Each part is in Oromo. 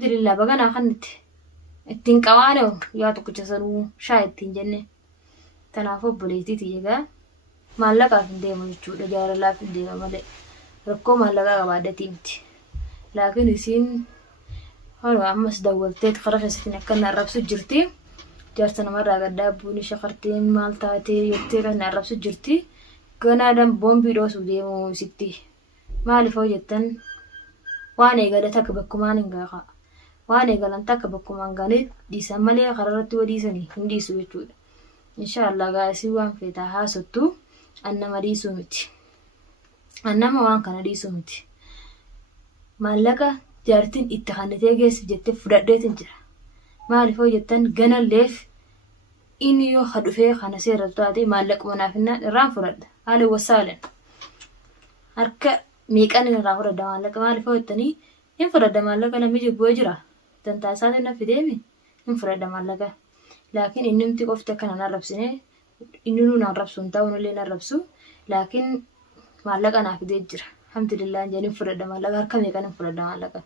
Alhamdulillah bagana kannitti ittiin qabaane yaa tokkicha sanuu shaa ittiin jenne. Kanaafuu obboleettiiti egaa maallaqaaf hin deemu jechuudha jaalalaaf hin deema malee rakkoo maallaqaa qabaadhatii miti. Laakiin isiin ammas dawwaltee karaa keessatti akka inni arrabsu jirti. Jaarsa namarraa gaddaa bu'uun ishee qarteen maal taatee jettee kan arrabsu jirti. Ganaadhaan boombii dhoosuu deemu sitti. Maaliif hoo jettan waan eegale takka bakkumaan hin gaafa. Waan eegalan takka bakkumaan gaanii dhiisan malee karaa irratti wadiisanii hin dhiisu jechuudha. Inshaallah gaasii waan feetaa haasottu annama dhiisuu miti. Annama waan kana dhiisuu miti. Maallaqa jaartiin itti kannatee geessu jettee fudhadheetiin jira. Maaliif hoo jettan ganalleef inni yoo dhufee kana seeratu taate maallaquma naaf irraan fudhadha. Haali wasaalan harka meeqan irraa fudhadha maallaqa maaliif hoo jettanii hin fudhadha maallaqa namni jibboo jira. Tantaasaatiin na fideemi hin fudhadha maallaqa. Laakiin inni mti qofti akka nan arrabsine inni nuun arrabsu hin ta'uun illee arrabsu. Laakiin maallaqa naaf fidee jira. Alhamdulillah jedhanii fudhadha maallaqa harka meeqan hin fudhadha maallaqa.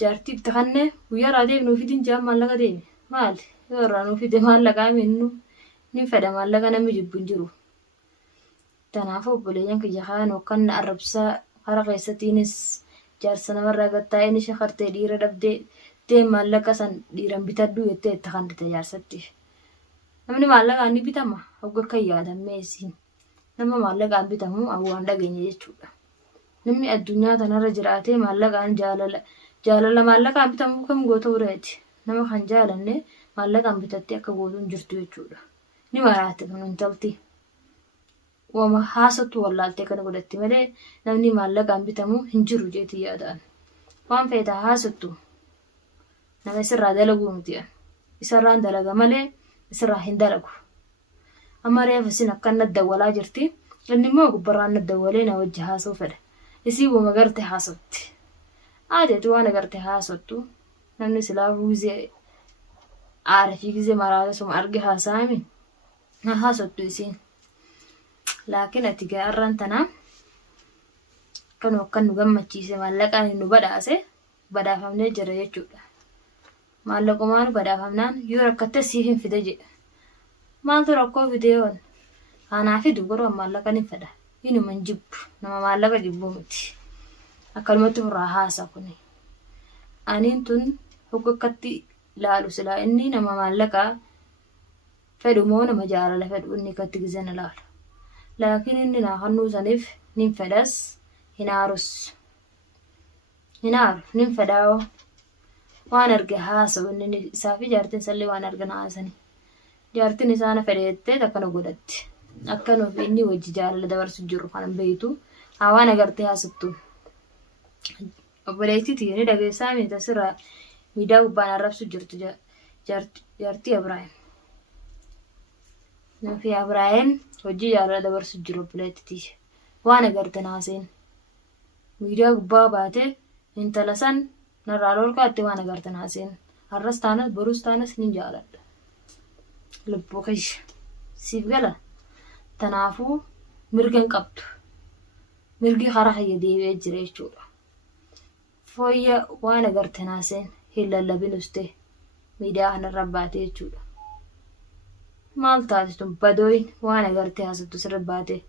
Jaartii itti kanne guyyaa irraa deemnu fidin jaan maallaqa deemi. Maali yoo irraa nuu fide maallaqaa minnu ni fedha maallaqa namni jibbu hin jiru. Kanaafuu obboleeyyan kiyya kaan hokkan arrabsaa hara keessattiinis jaarsa namarraa gattaa'een ishee qartee dhiira dhabdee deem maallaqa san dhiiran bitadhu jettee itti kandite jaarsatti. Namni maallaqaan ni bitama hogga kan yaadamee isiin. Nama maallaqaan bitamu awwaan dhageenye jechuudha. Namni addunyaa tanarra jiraatee maallaqaan jaalala maallaqaan bitamu kam goota ureeti. Nama kan jaalanne maallaqaan bitattee akka gootuun jirtu jechuudha. Ni maraatti kan hin tolti. Wama haasatu wallaaltee kana godhatti malee namni maallaqaan bitamu hin jiru jeetii yaadaan. Waan feetaa haasattu nama isirraa dalaguu miti. Isarraan dalaga malee isirraa hin dalagu. Amma reefa isin akka naddawwalaa jirti. Inni immoo gubbarraan naddawwalee na wajji haasoo fedha. Isii wama garte haasofti. Aadeetu waan agarte haasottu namni silaafuu gizee aarifii gizee maraasuma arge haasaami haasottu isiin. Laakiin ati gaarran tanaa kan nu gammachiise maallaqaan nu badhaase badhaafamnee jira jechuudha. Maallaqumaan badhaafamnaan yoo rakkatte siif hin fide jedha. Maaltu rakkoo fidee oon aanaa fidu garuu maallaqaan hin fedha. Inuma hin jibbu nama maallaqa jibbuu miti. Akkanumatti furraa haasa kuni. Aniin tun hogga akkatti ilaalu silaa inni nama maallaqaa fedhu moo nama jaalala fedhu inni akkatti gizena laalu. Laakiin inni naa hannuu saniif nin fedhas hin aarus. Hin aaru nin fedhaa'oo waan arge haasa'u inni isaa fi jaartiin sallee waan argan haasani. Jaartiin isaana fedheettee akkana godhatti. Akkanuuf inni wajji jaalala dabarsu jiru kanan beeytu waan agartee haasattu. Obboleettiitii ni dhageessaa miti asirraa miidiyaa gubbaan arrabsu jirtu jaartii Abrahaam. Nafi Abrahaam hojii jaalala dabarsu jiru obboleettiitii. Waan agarte naaseen miidiyaa gubbaa baatee intala san narraa lolkaatte waan agarte naaseen. Har'as taanas borus taanas ni jaaladha. Lubbuu keessa siif gala. Tanaafuu mirga hin qabdu. Mirgi karaa kiyya deebi'ee jira jechuudha. Fooyya waan agarte naaseen hin lallabin ustee miidiyaa kanarra baatee jechuudha. Maal taate tun badooyin waan agarte haasattu sirra baatee.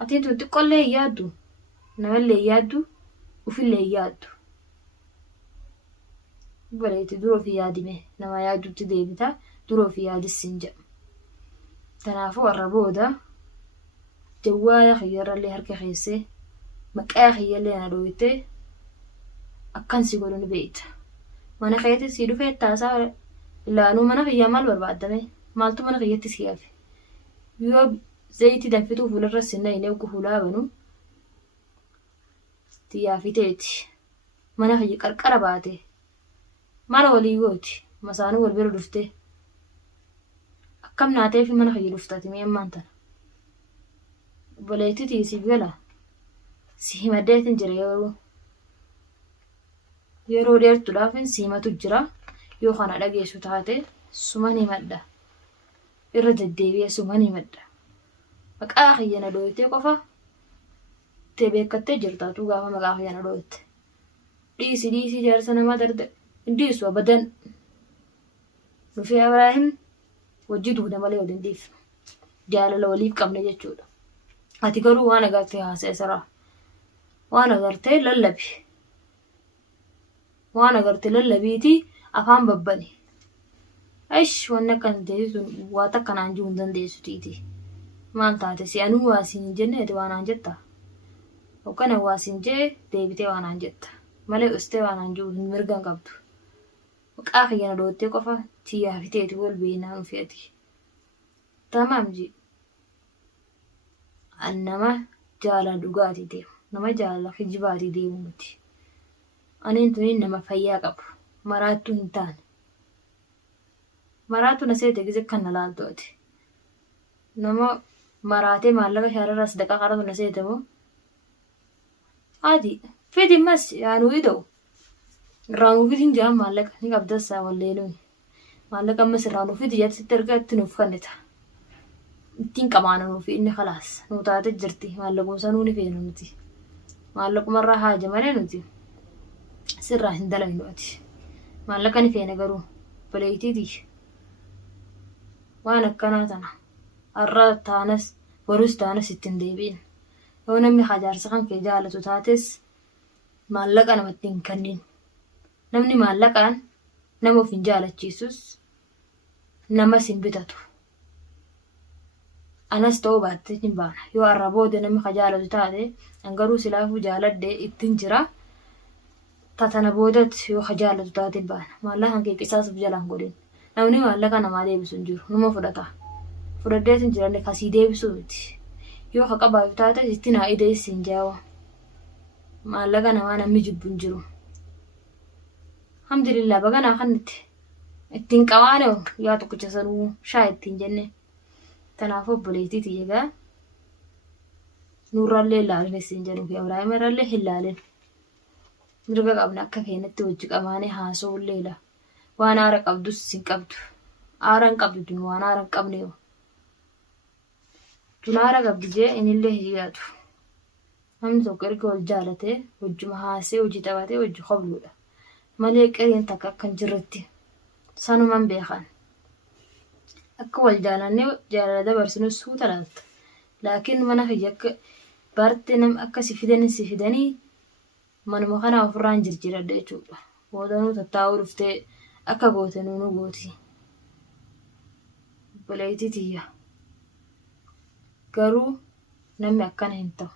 Atiin tun xiqqollee hin yaaddu. Namallee hin yaaddu. Ufillee hin yaaddu. Obboleetti duroo fi yaadime nama yaaddutti deebita duroo fi yaadissin jedha. Kanaafuu warra booda jawwaala kiyyarrallee harka keessee maqaa kiyyallee na dhooyitee akkan si godhu ni beekta. Mana keetti si dhufee taasaa ilaanuu mana kiyyaa maal barbaadame maaltu mana kiyyatti si hafe. Yoo zayitii danfituu fuularra sinna hin eegu fuulaa banu xiyyaafiteeti. Mana kiyya qarqara baate mala walii gooti masaanuu wal bira dhuftee. Akkam naatee fi mana kiyya dhuftati mee ammaan tana. Obboleettiitii siif gala si himaddeetiin jira yeroo dheertuudhaaf si himatu jira yoo kana dhageessu taate suman himadha. Irra deddeebi'ee suman himadha. Maqaa kiyya na dhooyitee qofa tee beekattee jirtaatu gaafa maqaa kiyya na dhooyite. dhiisi jaarsa namaa darda dhiisu abadan nufi Ibraahim wajji duuda malee waliin dhiifnu jaalala waliif qabne jechuudha. Ati garuu waan agartee haasa'e waan agartee lallabi waan agartee lallabiiti afaan babbani wanna kan deebisun waa takka naan jiru hin dandeessu tiiti maal taate si anuu waasiin hin jenne ati waan aan jetta hokkana waasiin jee deebitee waan aan jetta malee ustee waan aan jiru hin mirgan qabdu maqaa kiyyana doottee qofa tiyyaa fiteeti wal beeynaa nu fe'ati tamaam jee an nama jaalala dhugaatii deemu nama jaalala kijibaatii deemu miti aniin tuniin nama fayyaa qabu maraattuu hin taane maraattuu na seete gise kan na laaltu ati nama maraatee maallaqa shaararraa sadaqaa qaratu na seete moo ati fedhi mas yaanuu ida'u irraanuu fidin jaan maallaqa ni qabdassaa walleeluun maallaqa ammas irraanuu fidi jatti erga itti nuuf kannita ittiin qamaananuu fi inni khalaas nuu taate jirti maallaquma sanuu ni feenu nuti maallaqumarraa haaja malee nuti sirraa hin dalagnu ati maallaqa ni feena garuu baleeytiitii waan akkanaa tana har'a taanas borus taanas ittiin deebiin yoo namni hajaarsa kan kee jaalatu taates maallaqa namatti hin kennin namni maallaqaan nama of hin jaalachiisus namas hin bitatu anas ta'uu baatte hin baana yoo har'a booda namni hajaalatu taate angaruu silaafuu jaaladde ittiin jira tatana boodatti yoo hajaalatu taate baana maallaqaan kee qisaasuuf jalaan godhin namni maallaqa namaa deebisu hin jiru numa fudhata fudhaddeet hin jiranne kasii deebisuu miti yoo haqabaatu taate itti naa ideessi hin jaawa maallaqa namaa namni jibbu hin jiru alhamdulillah baganaa kannitti ittiin qabaane yaa tokkicha sanuu shaa ittiin jenne tanaaf obboleettiiti egaa nurrallee ilaalin isin jedhu fi Ibraahim irrallee hin ilaalin mirga qabna akka keenyatti wajji qabaanee haasa'ullee la waan aara qabdus hin qabdu aara hin qabdu dun waan aara hin qabne dun aara qabdi jee inillee hin yaadu namni tokko erga wal jaalatee wajjuma haasee hojii taphatee wajji qobluudha malee qireen takka akka hin jirretti sanuman beekan akka wal jaalannee jaalala dabarsinus suuta laalta laakiin mana kiyya akka barte nam akka si fidanii manuma kana ofirraan jirjiradha jechuudha boodanuu tattaa'uu dhuftee akka goote nuunu gooti baleetii tiyya garuu namni akkana hin ta'u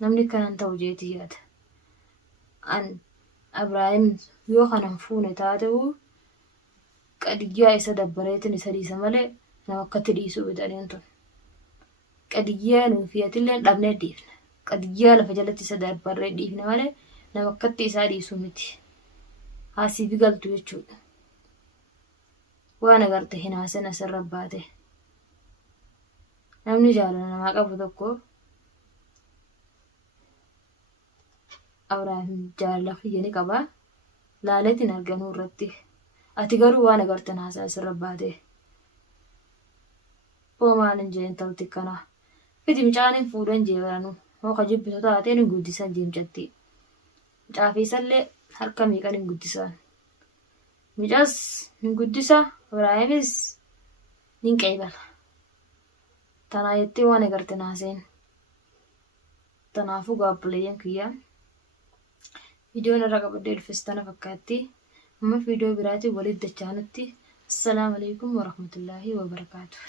namni akkana hin ta'u jeetii yaada an Ibraahim yoo kanan fuune taate'uu qadiyyaa isa dabbareetin isa dhiisa malee nama akkatti dhiisuu bidaniin tun qadiyyaa nuufi atilleen dhabnee dhiifne qadiyyaa lafa jalatti isa dabbarree dhiifne malee nama akkatti isaa dhiisuu miti haasiifi galtu jechuudha waan agarte hin haasen asirra baate namni jaalala namaa qabu tokko Ibraahim jaalala kiyya ni qaba laaleetiin arganuu irratti ati garuu waan agarte haasaa asirra baate hoomaan hin jeen ta'utti kana fiti mucaanin fuudhan jeebaranu hooka jibbisu taateen hin guddisan jeemchatti mucaafiisallee harka miiqan hin guddisan mucaas hin guddisa Ibraahimis nin qeebala tanaa jettee waan agarte haaseen tanaafuu gaabbuleeyyan kiyyaa viidiyoon irra qabadee dhufes tana fakkaatti amma viidiyoo biraatiin walitti dachaanutti assalaamu alaykum warahmatullaahi wabarakaatuh